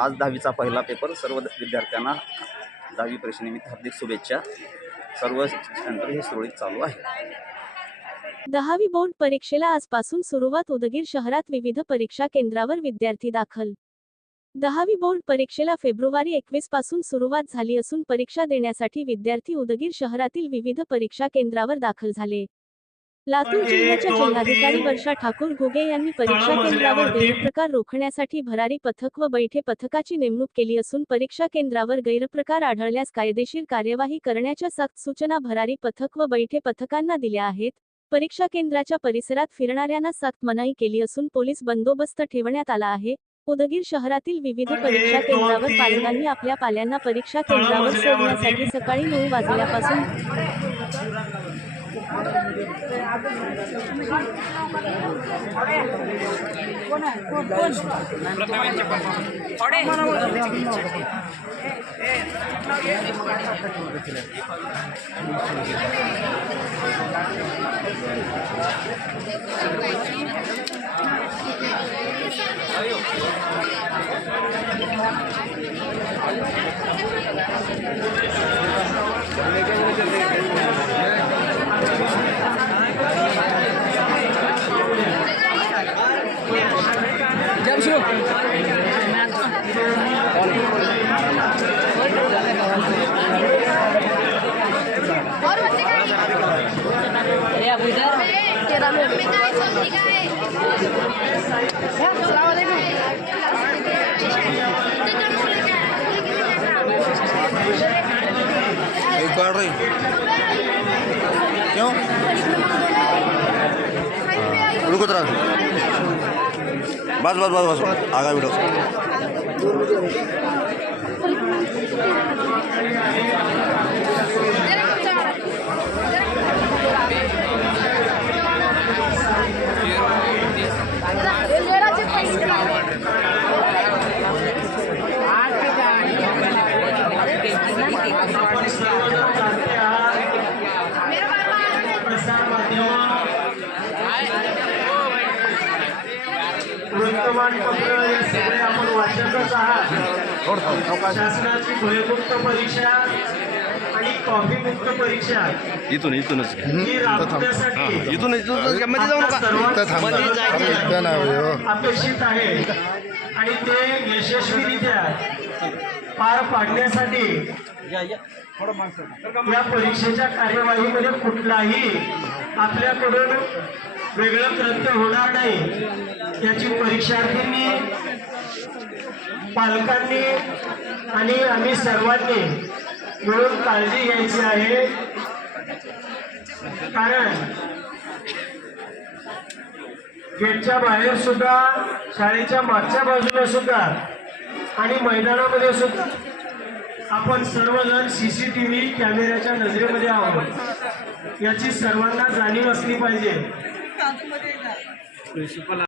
आज 10वीचा पहिला पेपर सर्व विद्यार्थ्यांना 10वी परीक्षेनिमित्त हार्दिक शुभेच्छा। सर्व सेंटर हे सुरळीत चालू आहे। 10वी बोर्ड परीक्षेला आजपासून सुरुवात। उदगीर शहरात विविध परीक्षा केंद्रावर विद्यार्थी दाखल। 10वी बोर्ड परीक्षेला फेब्रुवारी 21 पासून सुरुवात झाली असून परीक्षा देण्यासाठी विद्यार्थी उदगीर शहरातील विविध परीक्षा केंद्रावर दाखल झाले। लातूर जिल्ह्याच्या जिल्हाधिकारी वर्षा ठाकूर घुगे यांनी परीक्षा केंद्रावर गैरप्रकार रोखण्यासाठी भरारी पथक व बैठे पथकाची नेमणूक केली असून परीक्षा केंद्रावर गैरप्रकार आढळल्यास कायदेशीर कार्यवाही करण्याच्या सक्त सूचना भरारी पथक व बैठे पथकांना दिल्या आहेत। परीक्षा केंद्राच्या परिसरात फिरणाऱ्यांना सक्त मनाई केली असून पोलीस बंदोबस्त ठेवण्यात आला आहे। उदगीर शहरातील विविध परीक्षा केंद्रावर पालकांनी आपल्या पाल्यांना परीक्षा केंद्रावर सोडण्यासाठी सकाळी 9 वाजल्यापासून कर रही क्यों रुको जरा बस बस बस बस आगा वीडियो वृत्तमानपत्र हे सगळे आपण वाचतच आहात। शासनाची भयमुक्त परीक्षा आणि कॉफी मुक्त परीक्षा इथूनच ही राबवण्यासाठी इथून मध्ये जाऊ नका अपेक्षित आहे आणि ते यशस्वीरित्या पार पाडण्यासाठी या परीक्षेच्या कार्यवाहीमध्ये कुठलाही आपल्याकडून वेगळं कृत्य होणार नाही याची परीक्षार्थींनी, पालकांनी आणि आम्ही सर्वांनी मिळून काळजी घ्यायची आहे। कारण गेटच्या बाहेर सुद्धा, शाळेच्या मागच्या बाजूला सुद्धा आणि मैदानामध्ये सुद्धा आपण सर्वजण CCTV कॅमेऱ्याच्या नजरेमध्ये आहोत याची सर्वांना जाणीव असली पाहिजे।